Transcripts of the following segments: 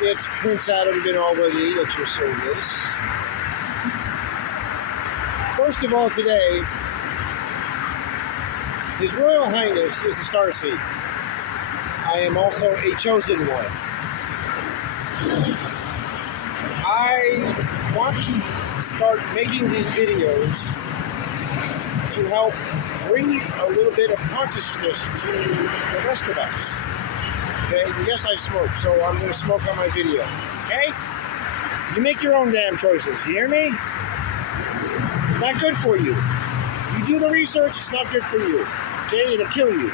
It's Prince Adam bin Albany that you're seeing this. First of all, today, His Royal Highness is a starseed. I am also a chosen one. I want to start making these videos to help bring a little bit of consciousness to the rest of us. Okay? Yes, I smoke, so I'm going to smoke on my video. Okay? You make your own damn choices. You hear me? Not good for you. You do the research, it's not good for you. Okay? It'll kill you.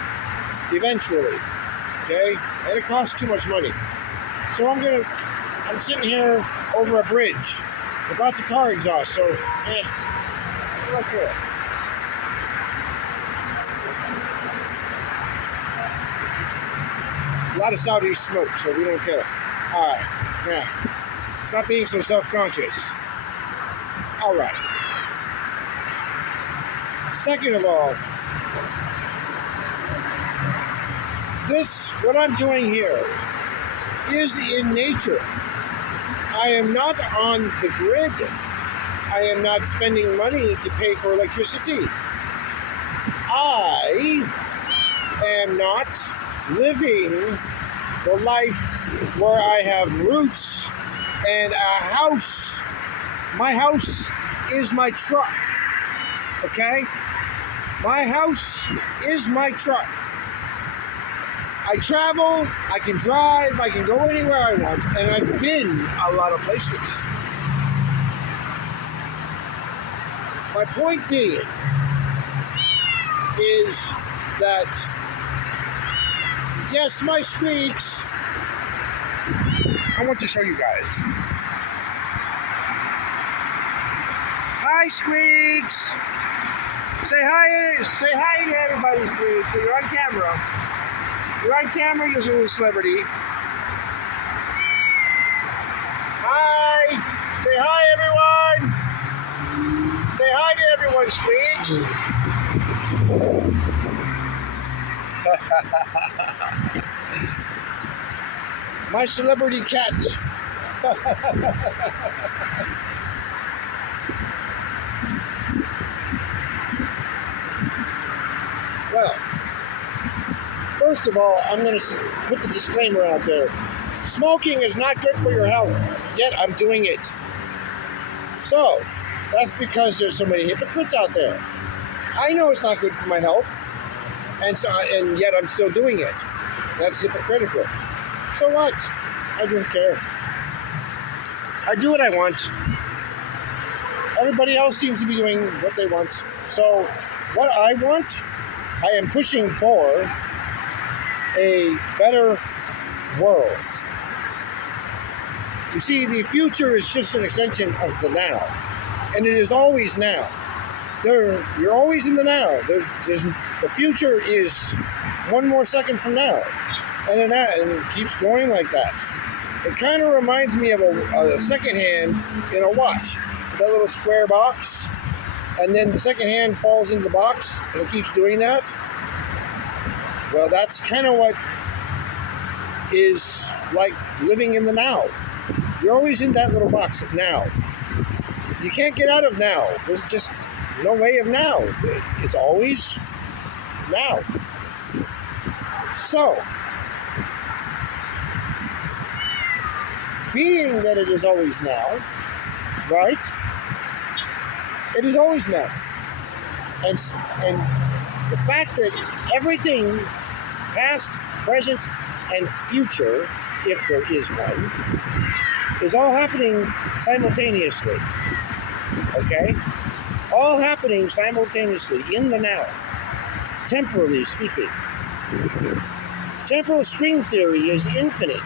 Eventually. Okay? And it costs too much money. So I'm sitting here over a bridge with lots of car exhaust, so, right there. A lot of Saudi smoke, so we don't care. Alright, now, stop being so self-conscious. Alright. Second of all, what I'm doing here is in nature. I am not on the grid. I am not spending money to pay for electricity. I am not living the life where I have roots and a house. My house is my truck. Okay? My house is my truck. I travel, I can drive, I can go anywhere I want, and I've been a lot of places. My point being is that, yes, my squeaks, I want to show you guys. Hi, Squeaks! Say hi to everybody, Squeaks. So you're on camera. You're on camera, you're a little celebrity. Hi! Say hi, everyone! Say hi to everyone, Squeaks. My celebrity cat. Well, first of all, I'm going to put the disclaimer out there. Smoking is not good for your health, yet I'm doing it. So, that's because there's so many hypocrites out there. I know it's not good for my health, and yet I'm still doing it. That's hypocritical. So what? I don't care. I do what I want. Everybody else seems to be doing what they want. So, what I want, I am pushing for a better world. You see, the future is just an extension of the now, and it is always now. You're always in the now. The future is one more second from now, and it keeps going like that. It kind of reminds me of a second hand in a watch, that little square box, and then the second hand falls into the box, and it keeps doing that. Well, that's kind of what is like living in the now. You're always in that little box of now. You can't get out of now. There's just no way of now. It's always now. So, being that it is always now, right? It is always now. And the fact that everything, past, present, and future, if there is one, is all happening simultaneously. Okay? All happening simultaneously in the now, temporally speaking. Temporal string theory is infinite.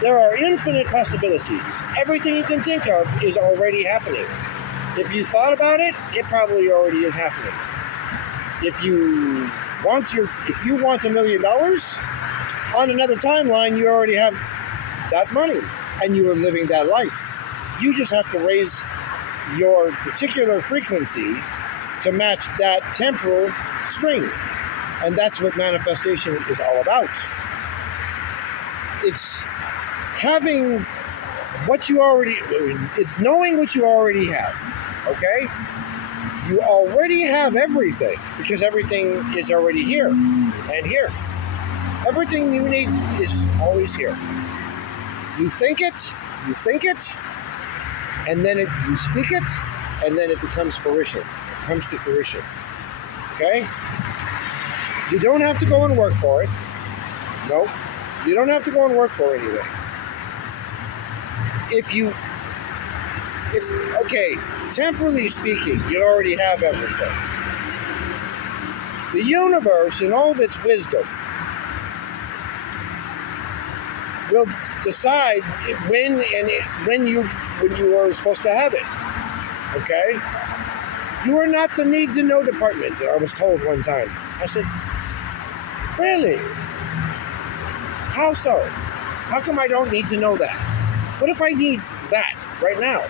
There are infinite possibilities. Everything you can think of is already happening. If you thought about it, it probably already is happening. If you want $1 million, on another timeline, you already have that money, and you are living that life. You just have to raise your particular frequency to match that temporal string. And that's what manifestation is all about. It's having what you already, it's knowing what you already have, okay? You already have everything because everything is already here and here. Everything you need is always here. You think it, and then you speak it, and then it becomes fruition. It comes to fruition, okay? You don't have to go and work for it. Nope. You don't have to go and work for it anyway. It's okay, temporally speaking, you already have everything. The universe, in all of its wisdom, will decide when you are supposed to have it. Okay? You are not the need to know department, I was told one time. I said, really? How so? How come I don't need to know that? What if I need that right now?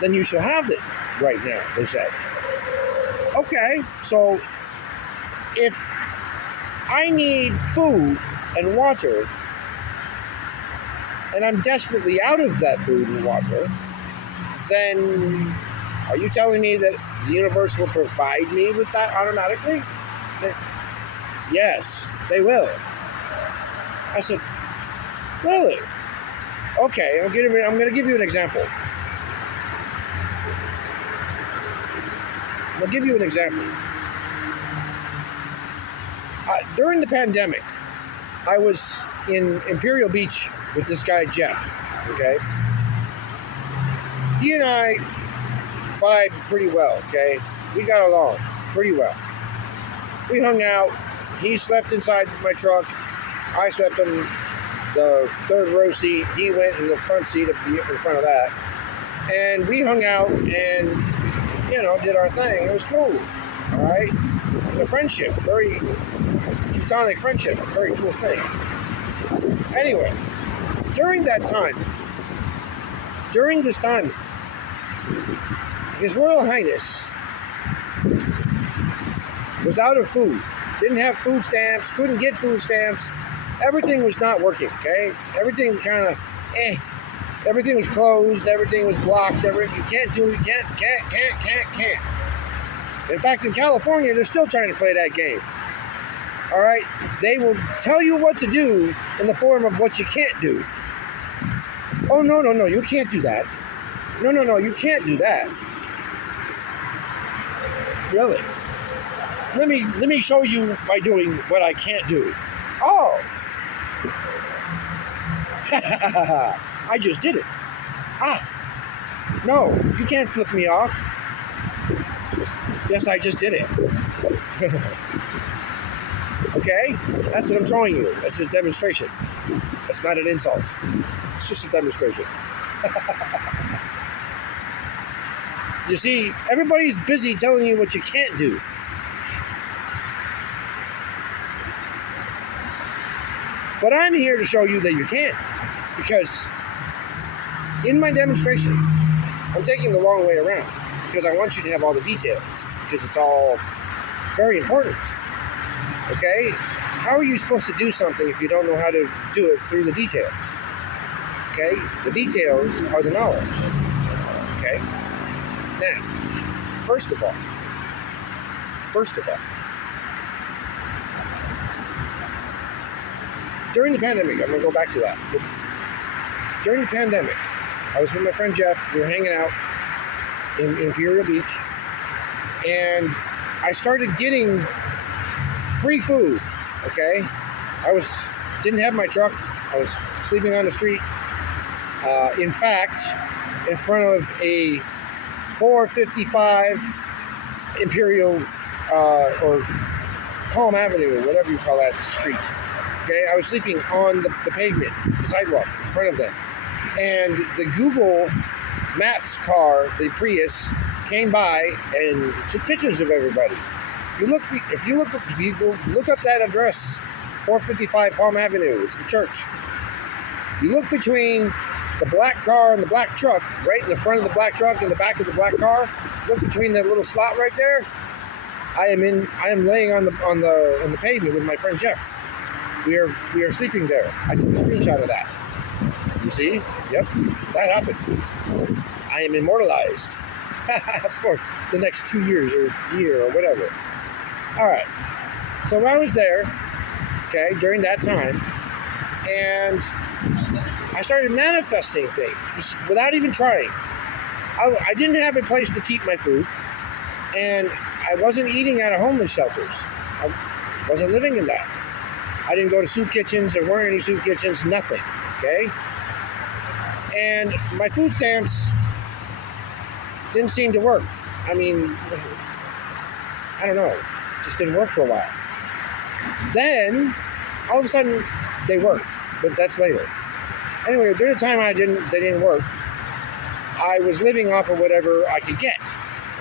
Then you shall have it right now, they said. Okay, so if I need food and water, and I'm desperately out of that food and water, then are you telling me that the universe will provide me with that automatically? Yes, they will. I said, really? Okay, I'm going to give you an example. I'll give you an example. During the pandemic, I was in Imperial Beach with this guy, Jeff, okay? He and I vibed pretty well, okay? We got along pretty well. We hung out. He slept inside my truck. I slept in the third row seat. He went in the front seat in front of that. And we hung out and, did our thing. It was cool, all right? The friendship, very platonic friendship, very cool thing. Anyway, during this time, His Royal Highness was out of food. Didn't have food stamps, couldn't get food stamps. Everything was not working, okay? Everything kind of, Everything was closed, everything was blocked, you can't. In fact, in California, they're still trying to play that game. All right? They will tell you what to do in the form of what you can't do. Oh, no, you can't do that. No, you can't do that. Really? Let me show you by doing what I can't do. Oh. I just did it. No, you can't flip me off. Yes, I just did it. Okay? That's what I'm showing you. That's a demonstration. That's not an insult. It's just a demonstration. You see, everybody's busy telling you what you can't do. But I'm here to show you that you can. Because in my demonstration, I'm taking the long way around. Because I want you to have all the details. Because it's all very important. Okay? How are you supposed to do something if you don't know how to do it through the details? Okay? The details are the knowledge. Okay? Now, first of all, during the pandemic, I'm going to go back to that. During the pandemic, I was with my friend Jeff. We were hanging out in Imperial Beach. And I started getting free food, okay? Didn't have my truck. I was sleeping on the street. In fact, in front of a 455 Imperial or Palm Avenue, whatever you call that street. Okay, I was sleeping on the pavement, the sidewalk, in front of them. And the Google Maps car, the Prius, came by and took pictures of everybody. If you look up that address, 455 Palm Avenue, it's the church. You look between the black car and the black truck, right in the front of the black truck and the back of the black car. Look between that little slot right there. I am laying on the pavement with my friend Jeff. We are sleeping there. I took a screenshot of that. You see? Yep, that happened. I am immortalized for the next 2 years or year or whatever. All right. So I was there, okay, during that time, and I started manifesting things just without even trying. I didn't have a place to keep my food, and I wasn't eating out of homeless shelters. I wasn't living in that. I didn't go to soup kitchens. There weren't any soup kitchens, nothing, okay? And my food stamps didn't seem to work. I mean, I don't know, just didn't work for a while. Then, all of a sudden, they worked, but that's later. Anyway, during the time they didn't work, I was living off of whatever I could get,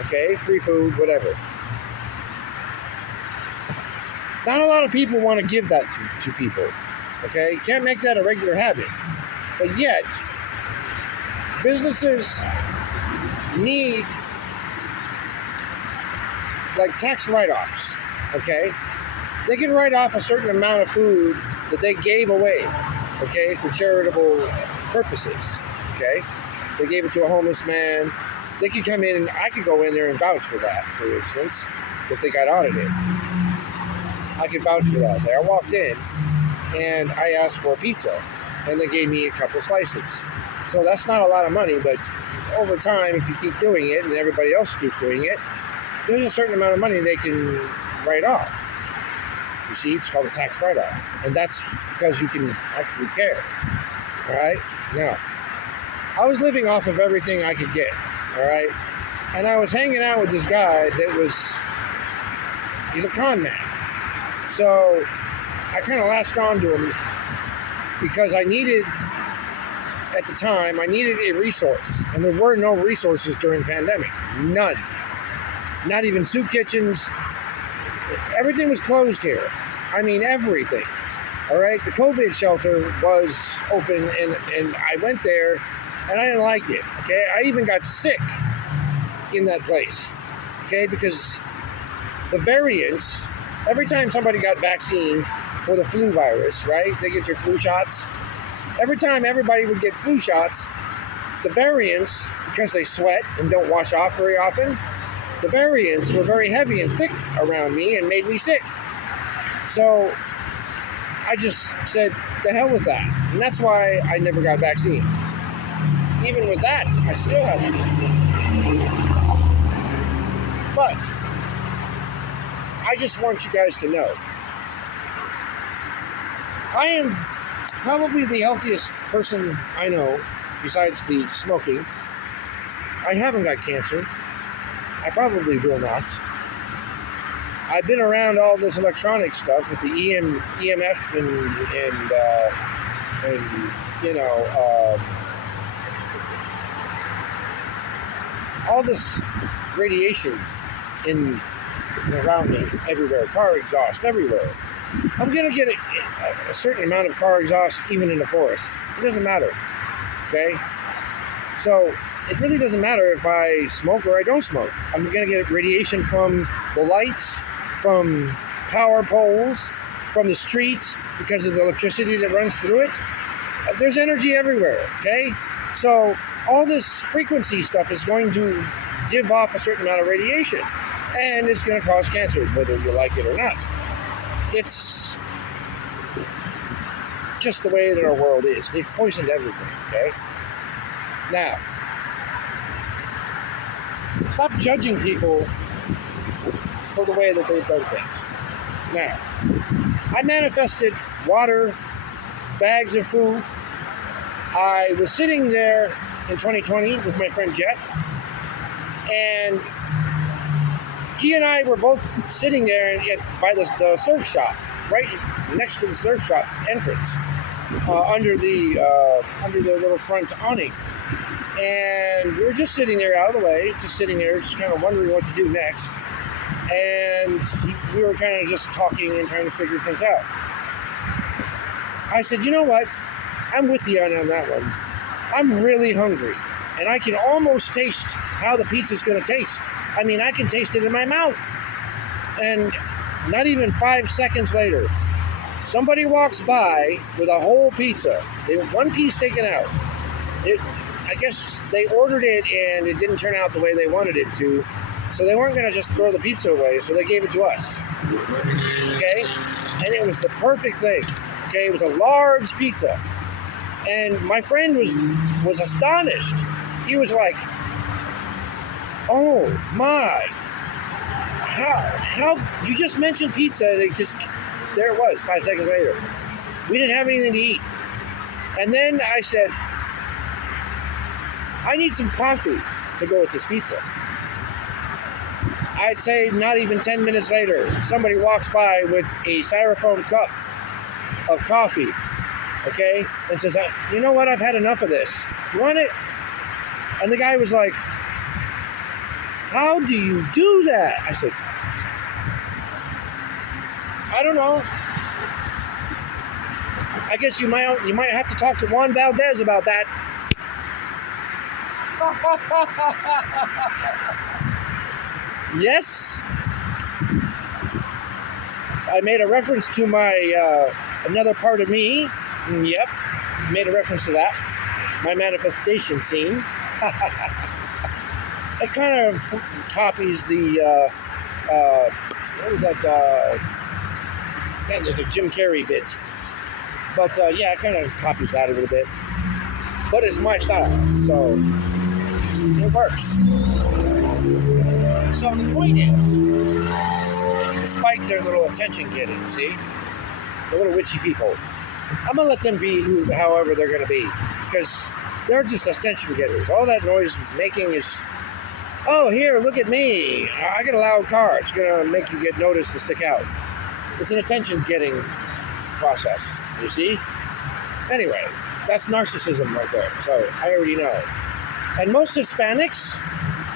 okay? Free food, whatever. Not a lot of people want to give that to people, okay? Can't make that a regular habit. But yet, businesses need, like, tax write-offs, okay? They can write off a certain amount of food that they gave away, okay, for charitable purposes, okay? They gave it to a homeless man. They could come in and I could go in there and vouch for that, for instance, if they got audited. I could vouch for that. So I walked in and I asked for a pizza and they gave me a couple slices. So that's not a lot of money, but over time, if you keep doing it and everybody else keeps doing it, there's a certain amount of money they can write off. You see, it's called a tax write-off. And that's because you can actually care. All right? Now, I was living off of everything I could get. All right? And I was hanging out with this guy he's a con man. So I kind of latched on to him because at the time, I needed a resource. And there were no resources during the pandemic. None. Not even soup kitchens. Everything was closed here. I mean, everything. All right? The COVID shelter was open, and I went there, and I didn't like it. Okay? I even got sick in that place. Okay? Because the variants, every time somebody got vaccinated for the flu virus, right? They get their flu shots. Every time everybody would get flu shots, the variants, because they sweat and don't wash off very often, the variants were very heavy and thick around me and made me sick. So I just said, the hell with that. And that's why I never got vaccinated. Even with that, I still had it. But I just want you guys to know, I am probably the healthiest person I know, besides the smoking. I haven't got cancer. I probably will not. I've been around all this electronic stuff with the EMF and you know, all this radiation around me, everywhere, car exhaust, everywhere. I'm going to get a certain amount of car exhaust even in the forest. It doesn't matter, okay? So it really doesn't matter if I smoke or I don't smoke. I'm going to get radiation from the lights, from power poles, from the streets because of the electricity that runs through it. There's energy everywhere, okay? So all this frequency stuff is going to give off a certain amount of radiation, and it's going to cause cancer, whether you like it or not. It's just the way that our world is. They've poisoned everything, okay? Now, stop judging people for the way that they've done things. Now, I manifested water, bags of food. I was sitting there in 2020 with my friend Jeff, and he and I were both sitting there by the surf shop, right next to the surf shop entrance, under the little front awning. And we were just sitting there out of the way, just kind of wondering what to do next. And we were kind of just talking and trying to figure things out. I said, you know what? I'm with you on that one. I'm really hungry, and I can almost taste how the pizza's going to taste. I mean, I can taste it in my mouth. And not even 5 seconds later, Somebody walks by with a whole pizza. One piece taken out. I guess they ordered it and it didn't turn out the way they wanted it to. So they weren't going to just throw the pizza away, so they gave it to us. Okay? And it was the perfect thing. Okay? It was a large pizza. And my friend was astonished. He was like, "Oh my. How you just mentioned pizza and it just there it was 5 seconds later. We didn't have anything to eat." And then I said, "I need some coffee to go with this pizza." I'd say not even 10 minutes later, somebody walks by with a styrofoam cup of coffee, okay, and says, "You know what, I've had enough of this. You want it?" And the guy was like, "How do you do that?" I said, "I don't know. I guess you might have to talk to Juan Valdez about that." Yes, I made a reference to my another part of me. Yep, made a reference to that. My manifestation scene. It kind of copies the what was that? It's a Jim Carrey bit, but yeah, it kind of copies that a little bit. But it's my style, so it works. So the point is, despite their little attention getting, see, the little witchy people, I'm gonna let them be however they're gonna be, because they're just attention getters. All that noise making is, "Oh, here, look at me. I got a loud car. It's gonna make you get noticed and stick out." It's an attention getting process, you see? Anyway, that's narcissism right there. So I already know. And most Hispanics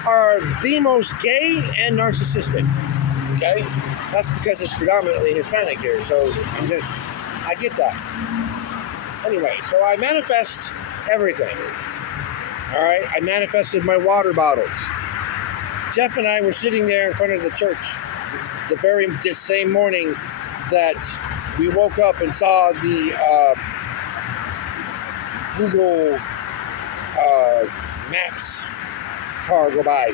are the most gay and narcissistic. Okay? That's because it's predominantly Hispanic here. So I get that. Anyway, so I manifest everything. All right? I manifested my water bottles. Jeff and I were sitting there in front of the church the same morning that we woke up and saw the Google Maps car go by.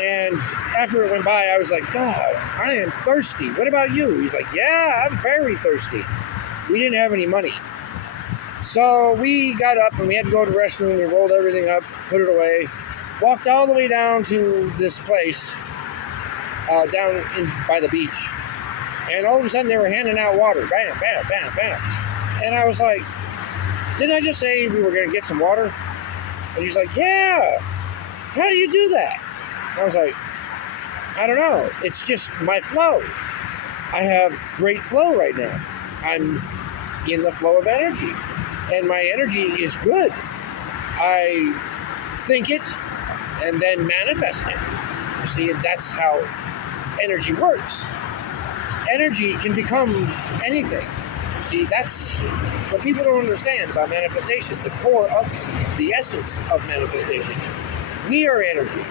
And after it went by, I was like, "God, I am thirsty. What about you?" He's like, "Yeah, I'm very thirsty." We didn't have any money. So we got up and we had to go to the restroom. We rolled everything up, put it away, walked all the way down to this place down by the beach. And all of a sudden they were handing out water. Bam, bam, bam, bam. And I was like, "Didn't I just say we were going to get some water?" And he's like, "Yeah. How do you do that?" I was like, "I don't know. It's just my flow. I have great flow right now. I'm in the flow of energy. And my energy is good. I think it and then manifest it." You see, that's how energy works. Energy can become anything. See, that's what people don't understand about manifestation, the core of it, the essence of manifestation. We are energy.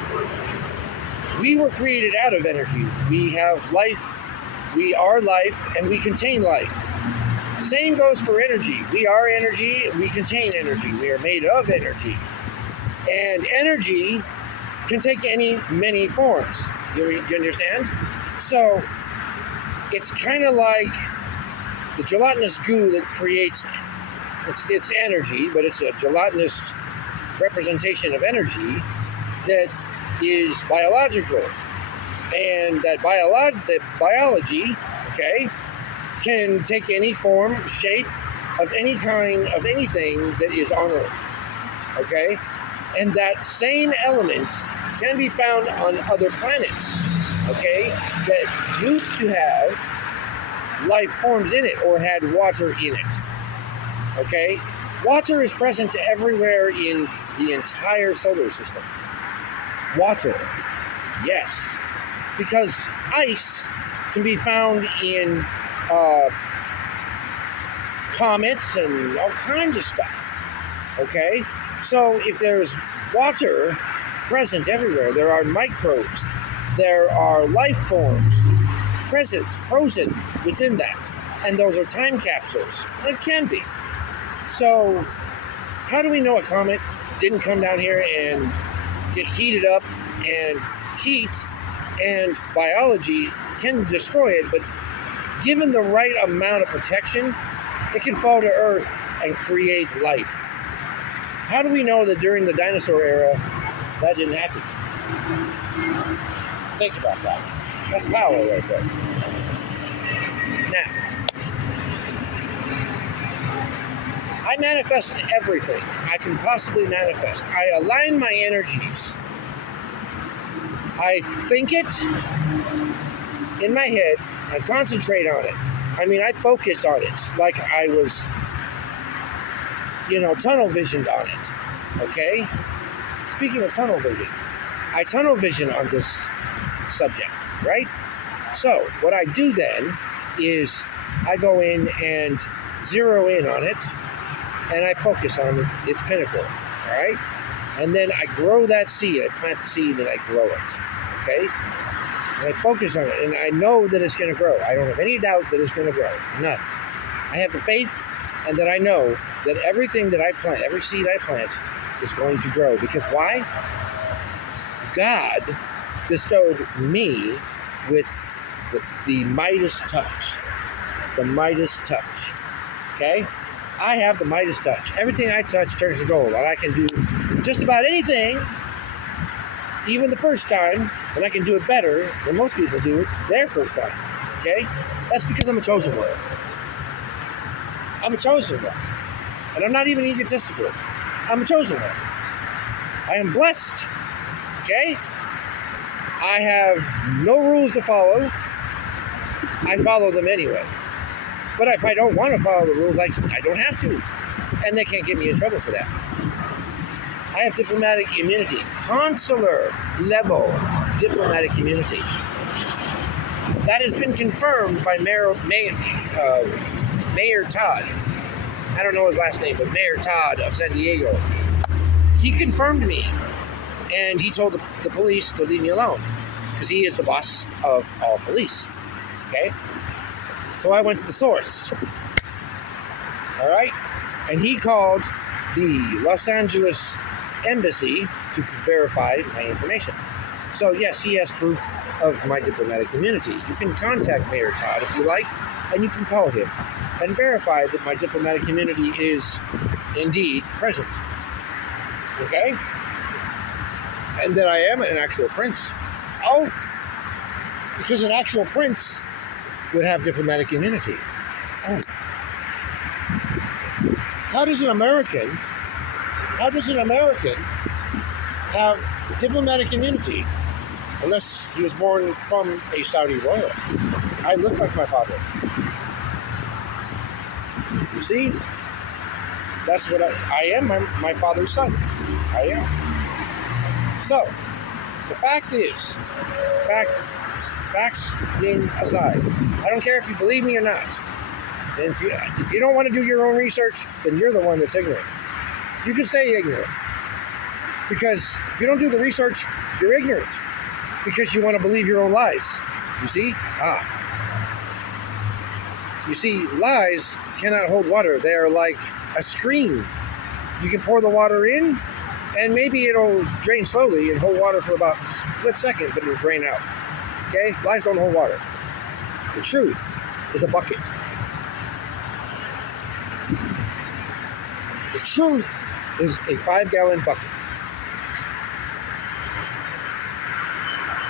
We were created out of energy. We have life, we are life, and we contain life. Same goes for energy. We are energy, we contain energy. We are made of energy. And energy can take many forms. You understand? So, it's kind of like the gelatinous goo that creates, it's energy, but it's a gelatinous representation of energy that is biological. And that biology, okay, can take any form, shape, of any kind, of anything that is on Earth, okay? And that same element can be found on other planets, okay, that used to have life forms in it or had water in it, okay? Water is present everywhere in the entire solar system. Water, yes, because ice can be found in comets and all kinds of stuff, okay? So if there's water present everywhere, there are microbes, there are life forms present, frozen within that. And those are time capsules. It can be. So, how do we know a comet didn't come down here and get heated up, and heat and biology can destroy it, but given the right amount of protection, it can fall to Earth and create life? How do we know that during the dinosaur era that didn't happen? Think about that. That's power right there. Now, I manifest everything I can possibly manifest. I align my energies. I think it in my head. I concentrate on it. I mean, I focus on it like I was, tunnel visioned on it. Okay? Speaking of tunnel vision, I tunnel vision on this subject, right? So, what I do then is I go in and zero in on it, and I focus on its pinnacle, all right? And then I grow that seed. I plant the seed and I grow it, okay? And I focus on it, and I know that it's going to grow. I don't have any doubt that it's going to grow, none. I have the faith, and that I know that everything that I plant, every seed I plant, is going to grow. Because why? God bestowed me with the Midas touch. The Midas touch, okay? I have the Midas touch. Everything I touch turns to gold, and I can do just about anything, even the first time, and I can do it better than most people do it their first time, okay? That's because I'm a chosen one. I'm a chosen one. And I'm not even egotistical. I'm a chosen one. I am blessed, okay? I have no rules to follow. I follow them anyway. But if I don't want to follow the rules, I don't have to. And they can't get me in trouble for that. I have diplomatic immunity, consular level diplomatic immunity. That has been confirmed by Mayor Todd. I don't know his last name, but Mayor Todd of San Diego. He confirmed me, and he told the police to leave me alone because he is the boss of all police. Okay? So I went to the source. All right? And he called the Los Angeles Embassy to verify my information. So yes, he has proof of my diplomatic immunity. You can contact Mayor Todd if you like, and you can call him and verify that my diplomatic immunity is indeed present. Okay? And that I am an actual prince. Oh, because an actual prince would have diplomatic immunity. Oh. How does an American have diplomatic immunity unless he was born from a Saudi royal? I look like my father. You see? That's what I am. I'm my father's son. I am. So, the fact is, facts being aside, I don't care if you believe me or not. And if you don't want to do your own research, then you're the one that's ignorant. You can stay ignorant. Because if you don't do the research, you're ignorant. Because you want to believe your own lies. You see? You see, lies cannot hold water. They are like a screen. You can pour the water in, and maybe it'll drain slowly and hold water for about a split second, but it'll drain out. Okay? Lies don't hold water. The truth is a bucket. The truth is a 5-gallon bucket.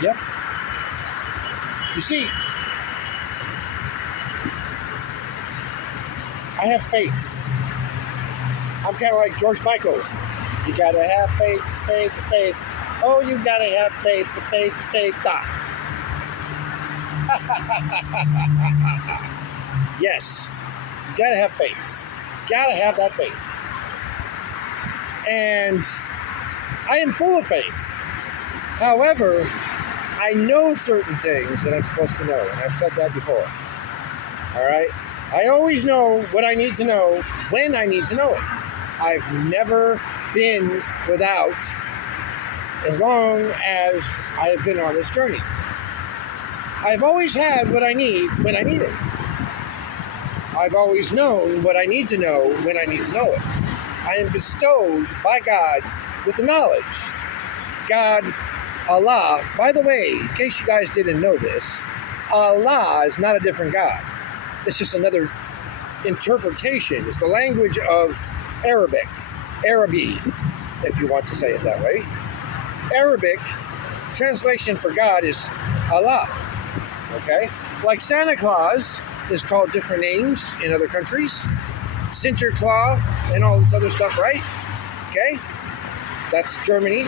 Yep. You see, I have faith. I'm kind of like George Michaels. You gotta have faith, faith, faith. Oh, you gotta have faith, the faith, the faith. Yes, you gotta have faith. Gotta have that faith. And I am full of faith. However, I know certain things that I'm supposed to know, and I've said that before. All right? I always know what I need to know when I need to know it. I've never been without as long as I have been on this journey. I've always had what I need when I need it. I've always known what I need to know when I need to know it. I am bestowed by God with the knowledge. God, Allah, by the way, in case you guys didn't know this, Allah is not a different God. It's just another interpretation. It's the language of Arabic, Arabi, if you want to say it that way. Arabic translation for God is Allah. Okay? Like Santa Claus is called different names in other countries. Sinterklaas and all this other stuff, right? Okay? That's Germany.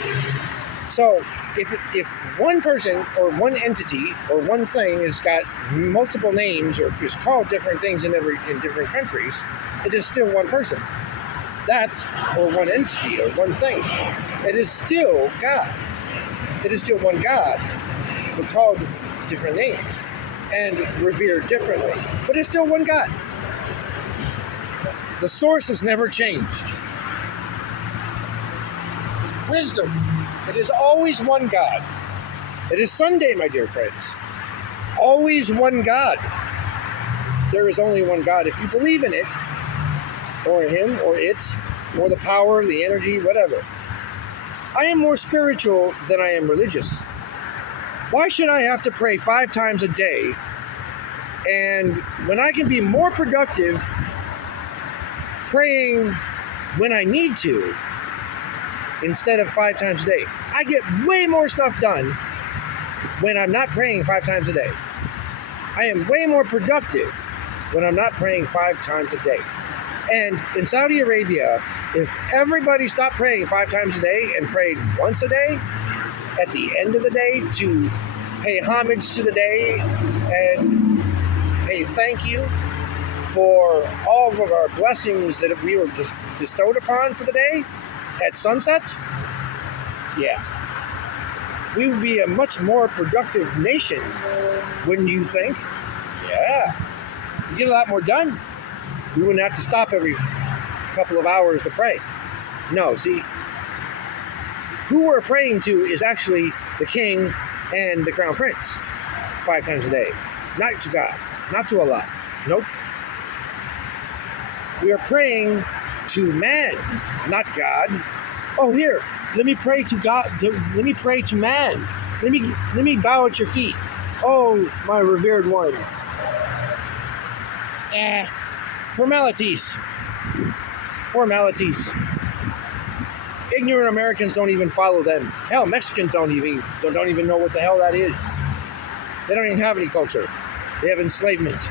So if one person or one entity or one thing has got multiple names or is called different things in different countries, it is still one person. That, or one entity or one thing, it is still God. It is still one God, but called different names and revered differently. But it's still one God. The source has never changed. Wisdom. It is always one God. It is Sunday, my dear friends. Always one God. There is only one God. If you believe in it, or him, or it, or the power, the energy, whatever. I am more spiritual than I am religious. Why should I have to pray 5 times a day, and when I can be more productive praying when I need to, instead of 5 times a day? I get way more stuff done when I'm not praying 5 times a day. I am way more productive when I'm not praying 5 times a day. And in Saudi Arabia, if everybody stopped praying 5 times a day and prayed once a day, at the end of the day, to pay homage to the day and pay thank you for all of our blessings that we were just bestowed upon for the day at sunset, yeah, we would be a much more productive nation, wouldn't you think? Yeah, we'd get a lot more done. We wouldn't have to stop every couple of hours to pray. No, see, who we're praying to is actually the king and the crown prince 5 times a day. Not to God, not to Allah. Nope. We are praying to man, not God. Oh, here, let me pray to God. Let me pray to man. Let me bow at your feet. Oh, my revered one. Formalities. Formalities. Ignorant Americans don't even follow them. Hell, Mexicans don't even know what the hell that is. They don't even have any culture. They have enslavement.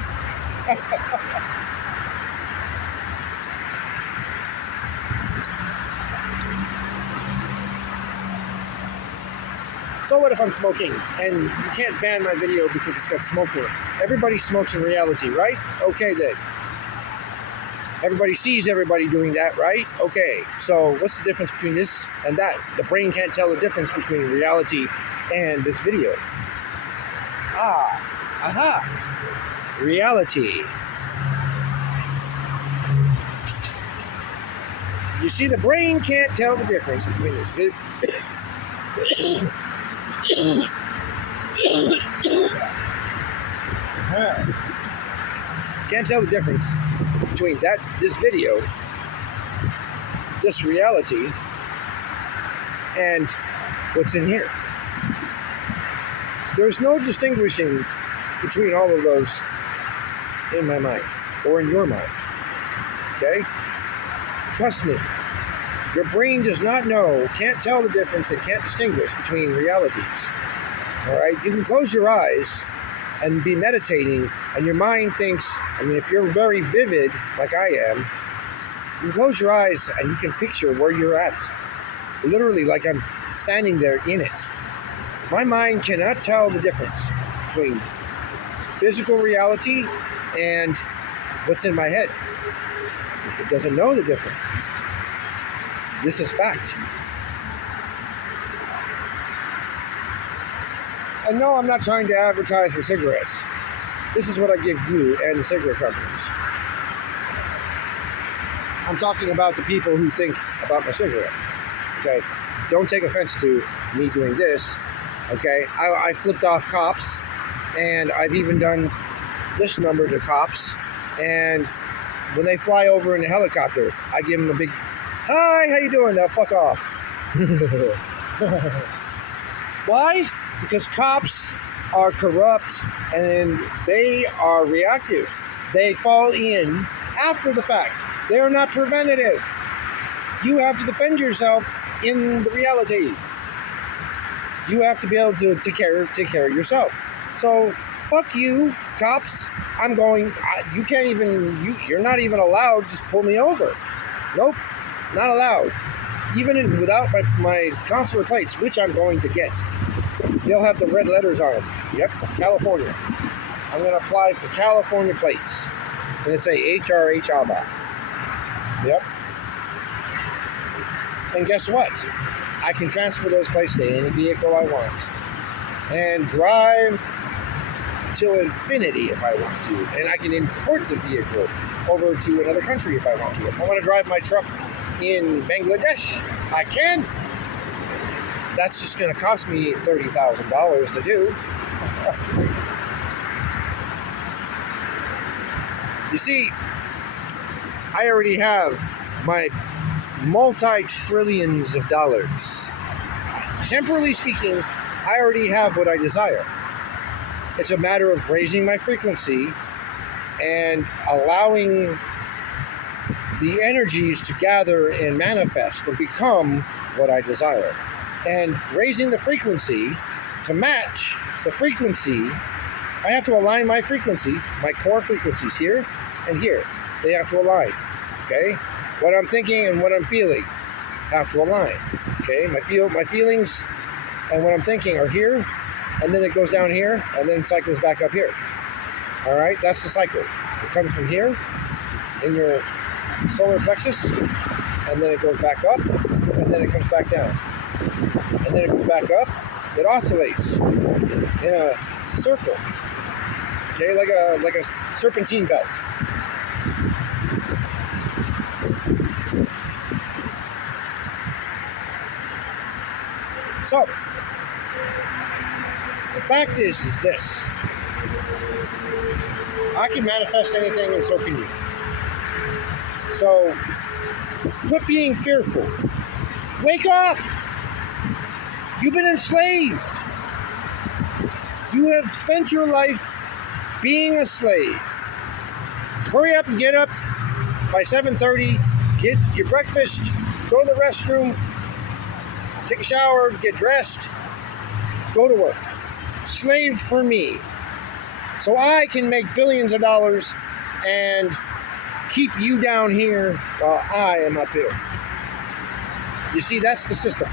So what if I'm smoking and you can't ban my video because it's got smoke in it? Everybody smokes in reality, right? Okay then. Everybody sees everybody doing that, right? Okay, so what's the difference between this and that? The brain can't tell the difference between reality and this video. Reality. You see, the brain can't tell the difference between this video. Can't tell the difference between this video, this reality, and what's in here. There's no distinguishing between all of those in my mind or in your mind. Okay? Trust me. Your brain does not know, can't tell the difference, and can't distinguish between realities. All right? You can close your eyes and be meditating, and your mind thinks, if you're very vivid, like I am, you can close your eyes and you can picture where you're at. Literally, like I'm standing there in it. My mind cannot tell the difference between physical reality and what's in my head. It doesn't know the difference. This is fact. And no, I'm not trying to advertise for cigarettes. This is what I give you and the cigarette companies. I'm talking about the people who think about my cigarette. Okay? Don't take offense to me doing this. Okay? I flipped off cops And I've even done this number to cops. And when they fly over in a helicopter, I give them a big, hi, how you doing? Now fuck off. Why? Because cops are corrupt and they are reactive. They fall in after the fact. They are not preventative. You have to defend yourself in the reality. You have to be able to take care of yourself. So fuck you, cops. You can't even, you're not even allowed to just pull me over. Nope, not allowed. Even without my consular plates, which I'm going to get. They'll have the red letters on them. Yep, California. I'm going to apply for California plates. And it's a HRH ABA. Yep. And guess what? I can transfer those plates to any vehicle I want. And drive till infinity if I want to. And I can import the vehicle over to another country if I want to. If I want to drive my truck in Bangladesh, I can. That's just going to cost me $30,000 to do. You see, I already have my multi-trillions of dollars. Temporally speaking, I already have what I desire. It's a matter of raising my frequency and allowing the energies to gather and manifest and become what I desire. And raising the frequency to match the frequency, I have to align my frequency, my core frequencies here and here. They have to align, okay? What I'm thinking and what I'm feeling have to align, okay? My feelings and what I'm thinking are here, and then it goes down here, and then cycles back up here. All right, that's the cycle. It comes from here in your solar plexus, and then it goes back up, and then it comes back down. And then it goes back up. It oscillates in a circle, okay, like a serpentine belt. So, the fact is this. I can manifest anything and so can you. So, quit being fearful. Wake up! You've been enslaved. You have spent your life being a slave. Hurry up and get up by 7:30, get your breakfast, go to the restroom, take a shower, get dressed, go to work. Slave for me. So I can make billions of dollars and keep you down here while I am up here. You see, that's the system.